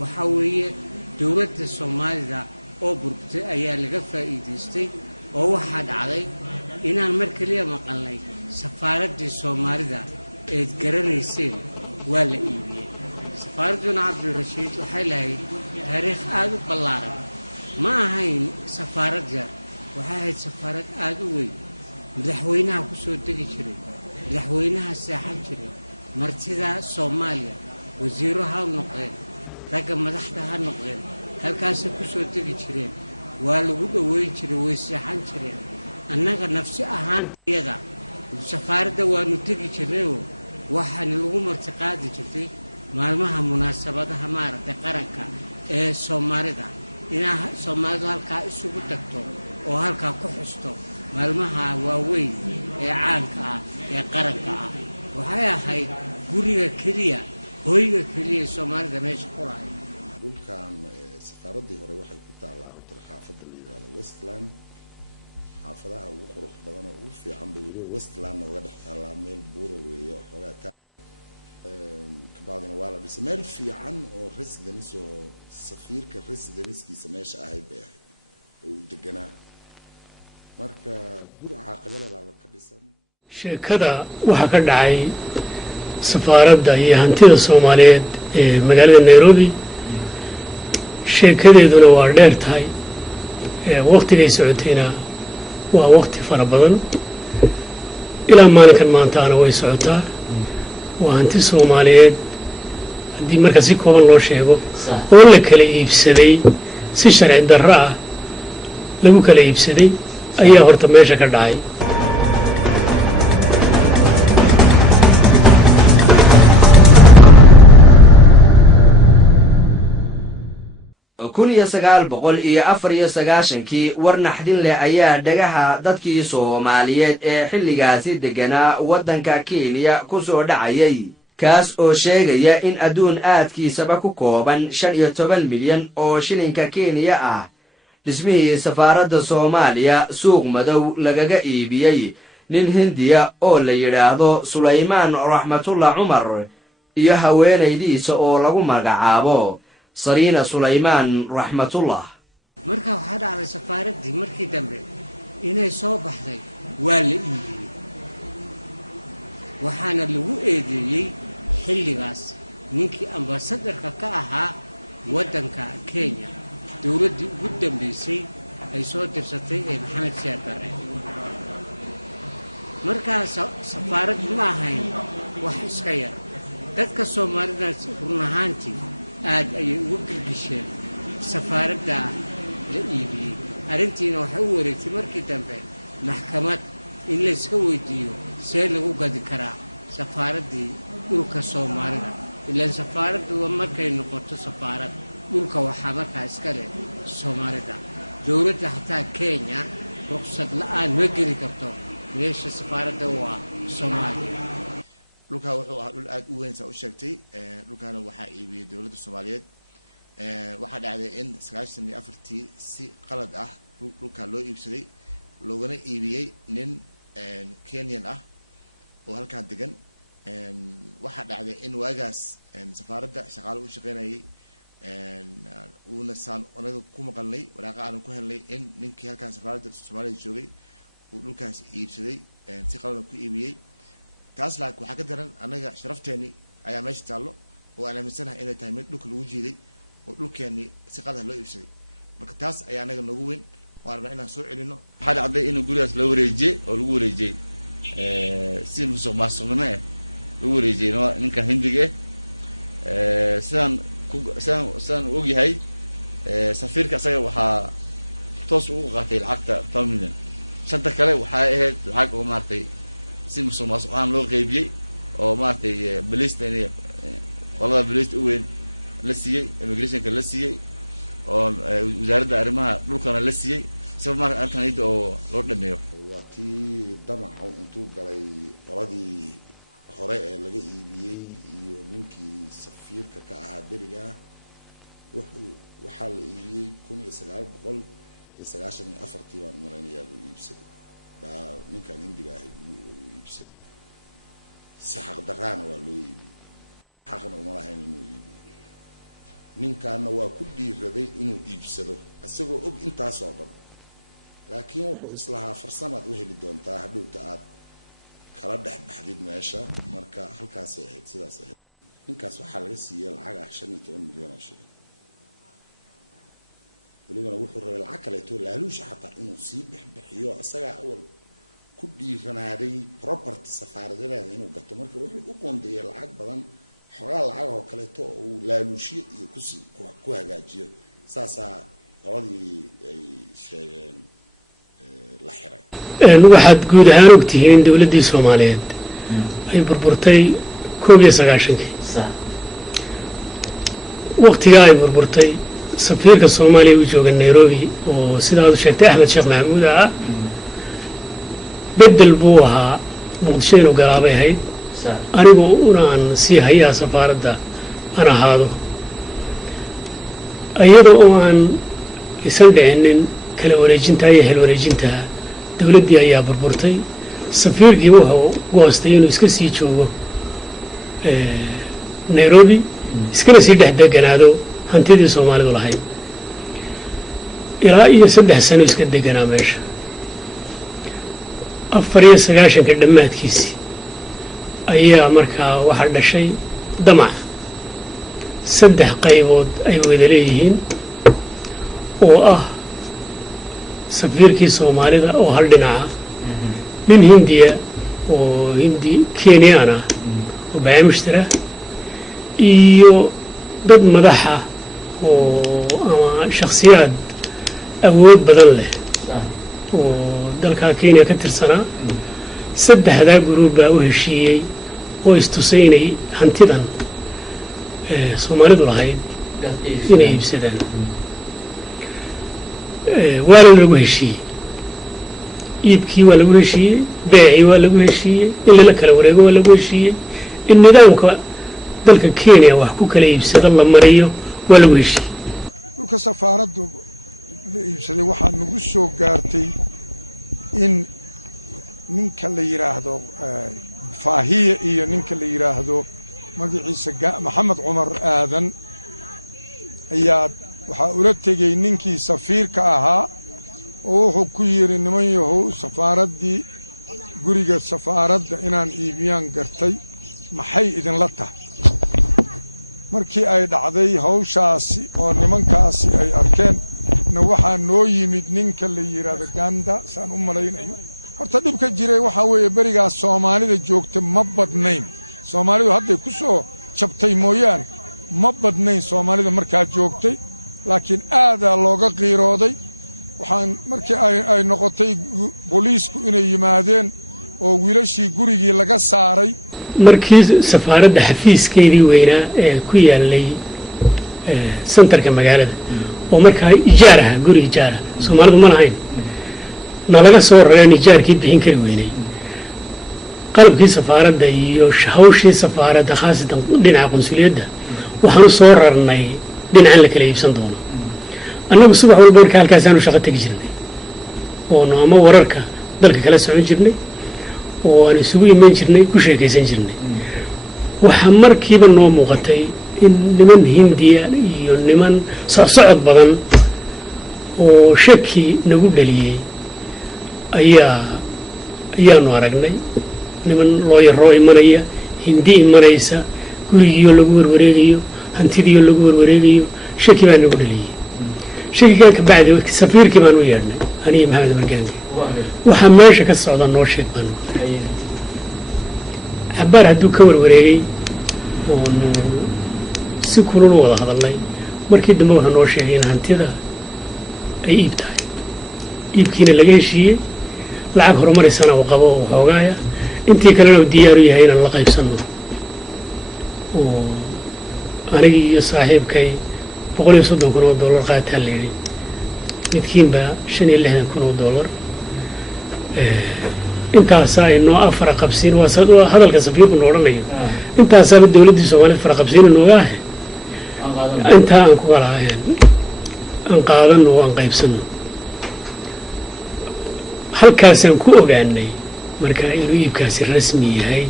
وحوية دولة الصومالية أو بربتي أيها لقى فائديستي أو واحد علي إن المركلية مقالي سفارة الصومالية إتقرن يصير ولا إيبيا سفارة عبد الرشيد وحيلها تاريخ آدو بلارة ما هين سفارة جر وحاهي سفارة آدوي مدحوينها كسو دقي شري مدحوينها الساحة شري مرتدى صوماليا وزيرها النقين رقم مدحتها النقين هل كاسا كسو دقي شري والوود وين شري ويساحة شري أنك نفسي أهان يدا سفارة وانو تقي شري وحن الغمر تقادي شرتي maalmaha munaasabadaha maaragtay qaranka ee Soomaalida inaa Soomaalidu halka isugu tagto oo halka ku xusto maalmaha waaweyn ee caanka ah ee qaranka ah waxay ahayd guriga kaliya hooyga kaliya Soomaalida meesha ku lahayd dhulkan safaaradii hore waxay ku taalaa hotel xaafadda la yiraahdo Westland xaafadaha ugu qurux badan oo ugu fiican bay weli Westland uga dhex taalaa meel buuro weeye oo xogaa كبعضنا ولا بس مال في عن أو ريسيدنس أو سفير كريسيدنس كي سماش أهيد بيه ودجنا مركا جور عاقبة بعد كردستان شيء كذا وحكر عاي سفارة داي هنتي الصومالية مجال نيروبي شيء كذا يدنا واردير تاي وقت اللي سعودينا ووقت فربضن إلى ما نكن ما أنت أنا ويسعودها وأنتي الصوماليات دي مركزي كوبان لو شيغو oo la kala iibsaday si sharci darro ah lagu kala iibsaday ayaa horta meesha ka dhacay kun iyo 1994 war naxdin leh ayaa dhagaha dadkii Soomaaliyeed ee xilligaasi deganaa wadanka Kenya ku soo dhacayay kaas oo sheegaya in adduun aadkiisaba ku kooban 15 milyan oo shilinka Kenya ah dhismihii safaaradda Soomaaliya suuq madow lagaga iibiyay nin Hindiya oo la yiraahdo Suleymaan Raxmatullah Umar iyo haweenaydiisa oo lagu magacaabo صرينا سليمان رحمة الله مركا وحد على سفارة دي مركي دمري إنه صوبح ذي والإيدي وحانا اللي إيدي حلي غاس منكي أمباسدر كاها ودنكا كينيا دولة دي قدام بيسي أي صوت درستي محمد سياد برعي مركا سفارة ما هين وحس كير تدك الصوماليين رنهانتي aad ay ugu gilgisheen safaaradda la iibiyay arintiina waxa uu wareegtay markii dambe maxkamad in la iska weydiiyo see lagu gadi karaa safaaraddii dhulka Soomaalida ilaa safaaraddu markay noqoto safaarad dhulka waxaa markaa iska leh Soomaalida dawladda hataa Kenya ruqsad la'aan ma geli karto meesha safaaradda waa Soomaaliya لوكا وحو دول aad u weyn sa u sheegtay lukana waxa iibiyay dawladda Soomaaliyeed waxa dhacday in 94tii si qalad ah luka loo iibsaday loogana iibiyay nin Kenyan ah oo halka degan waxa dhacday in waagaas safaaradda shaqaale u shaqeynayay uuna saan anaga ku maqalnay waraaqa aan ku helnay in ninkii halka safaaradda Soomaaliyeed joogay uu dhulkaas iibsaday si qalad ku iibiyay taas laakiin waxa ka daran anaga sharafteeni ayaa meesha taalo oo aan aaminsanahay inay tahay mid dhulka lagu jiiday oo dhulkeeni si qalad loo iibsaday marka taas ayaa anaga noogu weyn waarna inaan soo celino waxa dhacday in gurigaas la wareejiyay oo lagu wareejiyay si musuqmaasuqnimo ah lagu wareejiyay ninka Hindiga sidaan og yahay safiirka asaga waxa toos ugu qaatay lacagta 10 milyan shanta kale waxa ahayd lacag oo maartay si musuqmaasuqaan loo qaybiyay oo maartay balista inay qolada balista u weyn la siiyay immigration-ka la siiyay oo wasaaradda arrimaha dhulkana la siiyay sabab mar antanida oo loo dhameeyo waati damac intuu galay qoladii hore ee laga iibiyay iyo ninkii safiirka ka ahaa beriga waxa la iibiyay 1994 baan maraynayaa uu iibsaday ninkan Hindiga ah iibsaday si xaq darrana waa loo iibiyay xaqna uma lahayn inuu iibiyo ninkaana waa ku dhiiraday inuu iibsado isagoo og intaasoo dhan laakiin wuxuu islahaa farsamaad u heli doontaa hadhowta aad kala dhex baxdid meesha marka halkaasay ahayd sidaas ahayd ninkaas waxaa laga siiyey lacag ah 15 milyan oo shilin ولكن wuxuu rabay lacag kaleeto laaluusha xataa inuu sii bixbixiyo asaga awal ku dhiiranaaday property safaaradeeda inuu gato marka wuxuu u qoondeeyay lacag badan xogaa lacag oo kaleeto oo laaluushi iyo ku hagaajiyo saasa qoladii ay sheegeen la xiray waxaad guud ahaan ogtihiin dawladda Soomaaliyeed ay burburtay 19 sax waqtiga ay burburtay سفيرك الصومالي وجوه النيروبي وسيدا شيخ أحمد شيخ محمود بدل بوها مقدشين وقرابي هاي أنا بقول أن سي هيا سفارة دا أنا هذا أيضا أن يسند إن كلا ورجنتا يهل ورجنتا دولة دي أيها بربرتي سفير جيبوها قاستين ويسكسي شوفه نيروبي يسكنسي ده جنادو hantidii Soomaalidu lahayd ilaa iyo 3 sano iska deganaa meesha 94 ka dhamaadkiisii ayaa markaa waxa dhashay damac 3 qaybood ay wada leeyihiin oo ah safiirkii Soomaalida oo hal dhinaca nin Hindiya oo Hindi Kenyan ah oo baaymushtara iyo dad madaxa ama shakhsiyaad awood badan leh oo dalka Kenya ka tirsanaa saddexda group baa u heshiiyay oo istusaynay hantidan Soomaalidu lahayd inay iibsadaan waa lagu heshiiyay iibkii waa lagu heshiiyay beecii waa lagu heshiiyay in la kala wareego waa lagu heshiiyay in nidaamka dalka Kenya wax ku kala iibsada la mariyo ولا ويش الكسفارة يبصري واحد نقصه قارتي إن نك اللي يراهدو فاهية إيه نك اللي يراهدو مجلس محمد عمر آذن أياد وحاولت تجي نكي سفير كأها وحكير إنما يهو سفارة دي قريجة السفارة إنان إيبيان قرتي محي إذن لطه markii ay dhacday hawshaasi oo nimankaasi ay arkeen waxa noo yimid ninka la yiraahdo Ganda saan u malaynayo horta dibka jiray waxa weeye bariga Soomaalida joogta ma badnayn Soomaalidu hadday ku soo jabtay mooyaan ma badnayn Soomaalida markaa joogtay laakiin aad looga qiirooday waxaan markii ay noqotay booliisku inay yimaadeen oo wiilashii gurigii laga saaray markii safaaradda xafiiskeedii weynaa ee ku yaalay centerka magaalada oo markaa ijaaraha guri ijaara Soomaalidu ma lahayn nalaga soo raray ijaarkii bixin kari weynay qalabkii safaaradda iyo hawshii safaaradda khaasatan dhinaca qunsuliyadda waxaan soo rarnay dhinacan la kala iibsan doono annagu subax walba markaa halkaas aanu shaqo tagi jirnay oo ama wararka dalka kala socon jirnay oo aan isugu iman jirnay ku sheekaysan jirnay waxa markiiba noo muuqatay in niman Hindiya iyo niman socod badan oo shaki nagu dhaliyay ayaanu aragnay niman looyaro imanaya Hindi imanaysa gurigiyo lagu warwareegayo hantidiyo lagu warwareegayo shaki baa nagu dhaliyay shakiga ka bacdi safiirkii baan u yeernay aniga Maxamed Margaangi waxa meesha ka socda noo sheeg baan عبار هدو كور وريجي سكولون وضح هذا الله مركي دموها نوشين هنتذا أي إبتاعي يبكينا لقي شيء لعب هرمري سنة وقبوا وحوقايا انتي كلنا ودياري هين اللقاء بسنة وأنا صاحب كي بقول يصدق كنوا $1 قاعد هالليلي نتكين با شني اللي هنا كنوا $1 انت ساي انه افرق بسين وسد هذا الكسفير بنورنيه انت ساب الدوله الصوماليه فرق بسين انه واه انت انكو قرا ان قادن وان قيبسن halkaas aan ku ogaanay marka inuu iibkaasi rasmi yahay